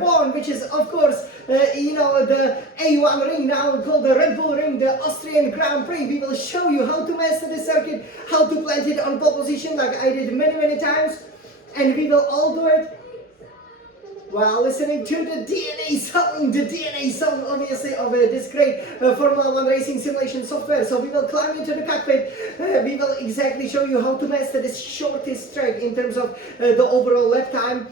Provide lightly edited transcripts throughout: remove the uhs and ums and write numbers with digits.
Paderborn, which is of course the A1 ring, now called the Red Bull ring, the Austrian Grand Prix. We will show you how to master this circuit, how to plant it on pole position like I did many times, and we will all do it while listening to the DNA song obviously of this great Formula 1 racing simulation software. So we will climb into the cockpit, we will exactly show you how to master this shortest track in terms of the overall lap time.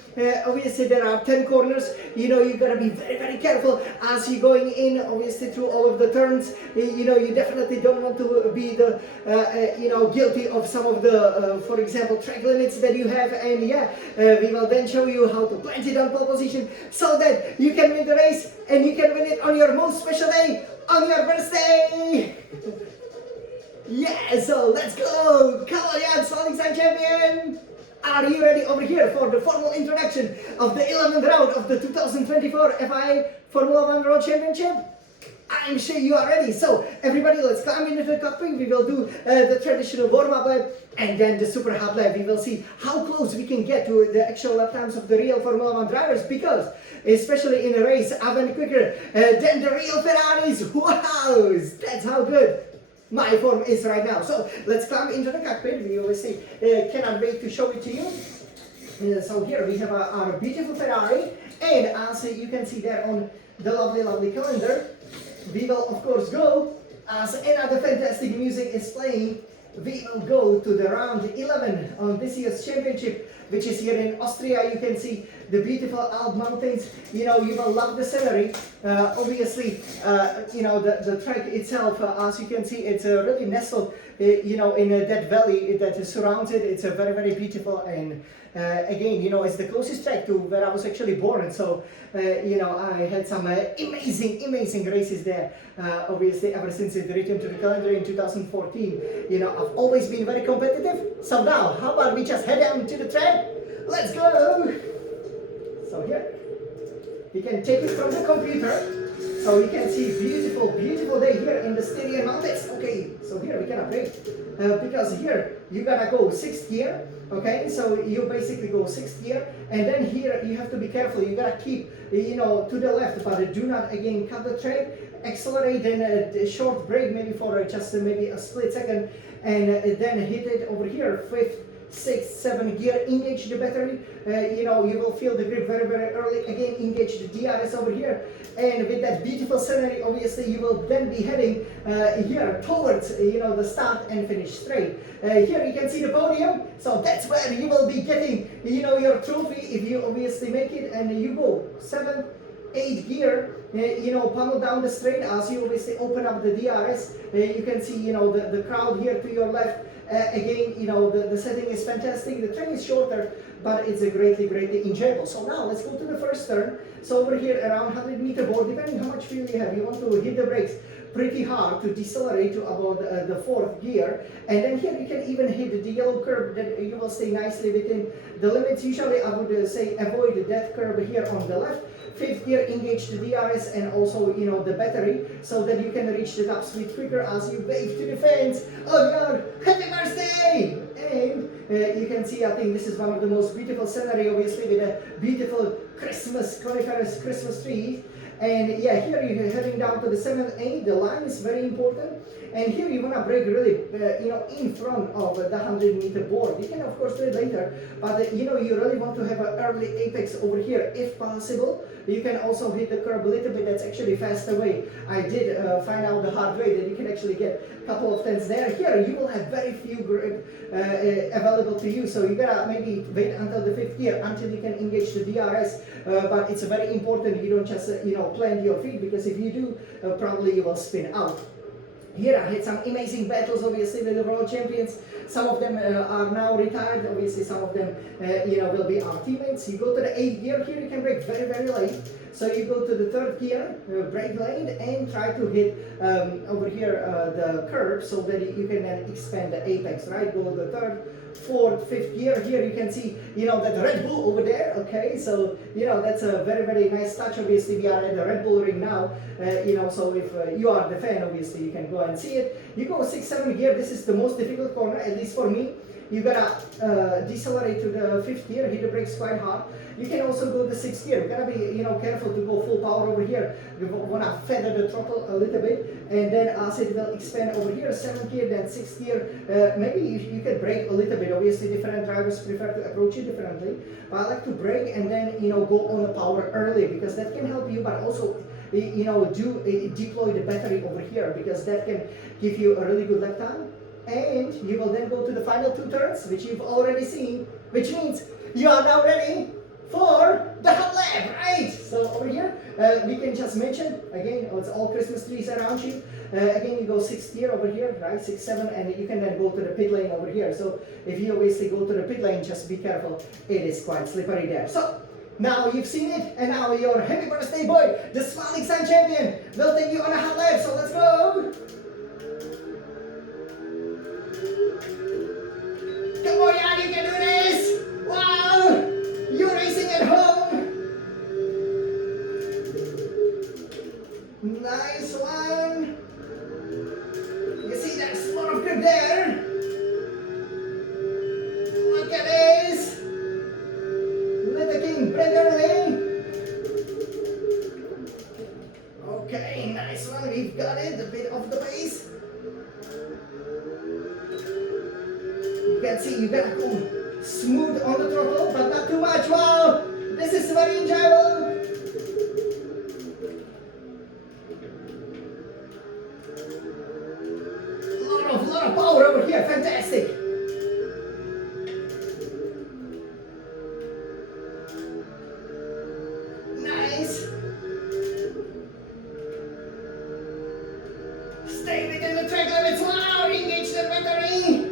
Obviously there are 10 corners, you gotta be very careful as you're going in, obviously through all of the turns. You definitely don't want to be the guilty of some of the for example track limits that you have, and we will then show you how to plant it on pole position so that you can win the race, and you can win it on your most special day, on your birthday. Yeah, so let's go! Kalayan Sonic Champion! Are you ready over here for the formal introduction of the 11th round of the 2024 FIA Formula 1 World Championship? I'm sure you are ready. So everybody, let's climb into the cockpit. We will do the traditional warm-up lap and then the super hard lap. We will see how close we can get to the actual lap times of the real Formula 1 drivers, because especially in a race, even quicker than the real Ferraris. Wow, that's how good my form is right now. So let's climb into the cockpit. We obviously cannot wait to show it to you. So here we have our beautiful Ferrari, and as you can see there on the lovely calendar, we will of course go, as another fantastic music is playing, we will go to the round 11 on this year's championship, which is here in Austria. You can see the beautiful Alp mountains. You will love the scenery. Obviously, the track itself, as you can see, it's really nestled, in that valley that surrounds it. It's very beautiful, and again, it's the closest track to where I was actually born. So, I had some amazing races there. Obviously, ever since it returned to the calendar in 2014, I've always been very competitive. So now, how about we just head down to the track? Let's go! So here, you can take it from the computer. So you can see beautiful day here in the Styrian Mountains. Okay, so here we cannot wait, because here you gotta go 6th gear. Okay, so you basically go 6th gear, and then here you have to be careful. You gotta keep, to the left, but do not again cut the track. Accelerate, then a short break, maybe for just maybe a split second, and then hit it over here. 5th, 6th, 7th gear, engage the battery. You will feel the grip very early. Again, engage the DRS over here, and with that beautiful scenery, obviously you will then be heading here towards the start and finish straight. Here you can see the podium, so that's where you will be getting your trophy if you obviously make it, and you go 7th, 8th gear, pummel down the straight as you obviously open up the DRS. You can see the crowd here to your left. Again, the setting is fantastic. The track is shorter, but it's a greatly enjoyable. So now let's go to the first turn. So over here around 100-meter board, depending how much fuel you have, you want to hit the brakes pretty hard to decelerate to about the 4th gear, and then here you can even hit the yellow curb that you will stay nicely within the limits. Usually I would say avoid that curb here on the left. 5th gear, engage the DRS and also the battery, so that you can reach the top speed quicker as you wave to the fans. Oh God, happy birthday! And you can see, I think this is one of the most beautiful scenery, obviously, with a beautiful coniferous Christmas tree. And yeah, here you're heading down to the 7th, 8th. The line is very important. And here you want to brake really, in front of the 100-meter board. You can of course do it later, but you really want to have an early apex over here if possible. You can also hit the curb a little bit. That's actually faster way. I did find out the hard way that you can actually get a couple of tenths there. Here you will have very few grip available to you, so you gotta maybe wait until the 5th gear until you can engage the DRS. But it's very important you don't just plant your feet, because if you do, probably you will spin out. Here I had some amazing battles, obviously, with the world champions. Some of them are now retired. Obviously, some of them, will be our teammates. You go to the 8th gear. Here you can brake very late. So you go to the 3rd gear, brake lane, and try to hit over here the curb so that you can then expand the apex, right? Go to the 3rd, 4th, 5th gear. Here you can see, that Red Bull over there, okay? So, that's a very nice touch. Obviously, we are at the Red Bull ring now, so if you are the fan, obviously, you can go and see it. You go 6th, 7th gear. This is the most difficult corner, at least for me. you gotta decelerate to the 5th gear, hit the brakes quite hard. You can also go the 6th gear. You gotta be, careful to go full power over here. You wanna feather the throttle a little bit, and then as it will expand over here, 7th gear, then 6th gear. Maybe you can brake a little bit. Obviously, different drivers prefer to approach it differently. But I like to brake and then go on the power early, because that can help you, but also deploy the battery over here, because that can give you a really good lap time. And you will then go to the final 2 turns, which you've already seen, which means you are now ready for the hot lap, right? So over here, we can just mention, again, it's all Christmas trees around you. Again, you go 6th gear over here, right? 6, 7, and you can then go to the pit lane over here. So if you obviously go to the pit lane, just be careful. It is quite slippery there. So now you've seen it, and now your happy birthday boy, the Smiling Sun champion, will take you on a hot lap. So let's go. Come on, Jan, you can do this! Wow! You're racing at home! Nice one! You see that spot of grip there? Look at this! Let the king break early! Okay, nice one, we've got it, a bit off the pace. You can see you gotta go smooth on the throttle, but not too much. Wow, this is very enjoyable. Lot of power over here. Fantastic. Nice. Stay within the track limits. Wow, engage the battery.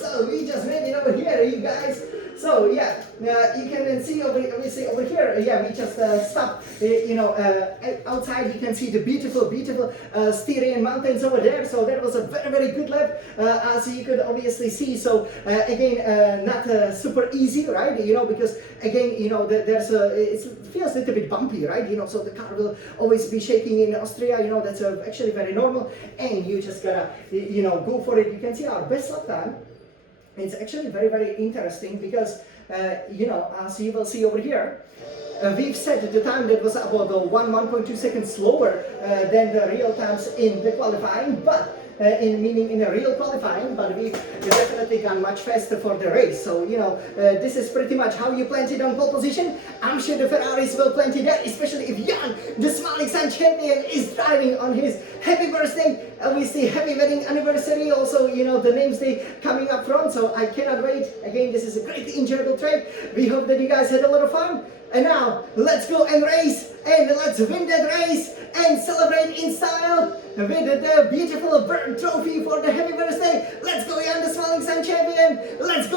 So we just made it over here, you guys. So yeah, you can then see obviously over here. Yeah, we just stopped. Outside you can see the beautiful Styrian mountains over there. So that was a very good lap, as you could obviously see. So again, not super easy, right? Because again, there's it feels a little bit bumpy, right? So the car will always be shaking in Austria. That's actually very normal, and you just gotta go for it. You can see our best lap time. It's actually very interesting because, as you will see over here, we've set the time that was about 1.2 seconds slower than the real times in the qualifying, but in a real qualifying, but we've definitely gone much faster for the race. So, this is pretty much how you plant it on pole position. I'm sure the Ferraris will plant it there, especially if Jan, the Smiling Sun champion, is driving on his happy birthday. Obviously, happy wedding anniversary. Also, the name's day coming up front. So I cannot wait. Again, this is a great enjoyable track. We hope that you guys had a lot of fun. And now, let's go and race, and let's win that race, and celebrate in style with the beautiful Burn Trophy for the happy birthday. Let's go, Jan, the Smiling Sun champion. Let's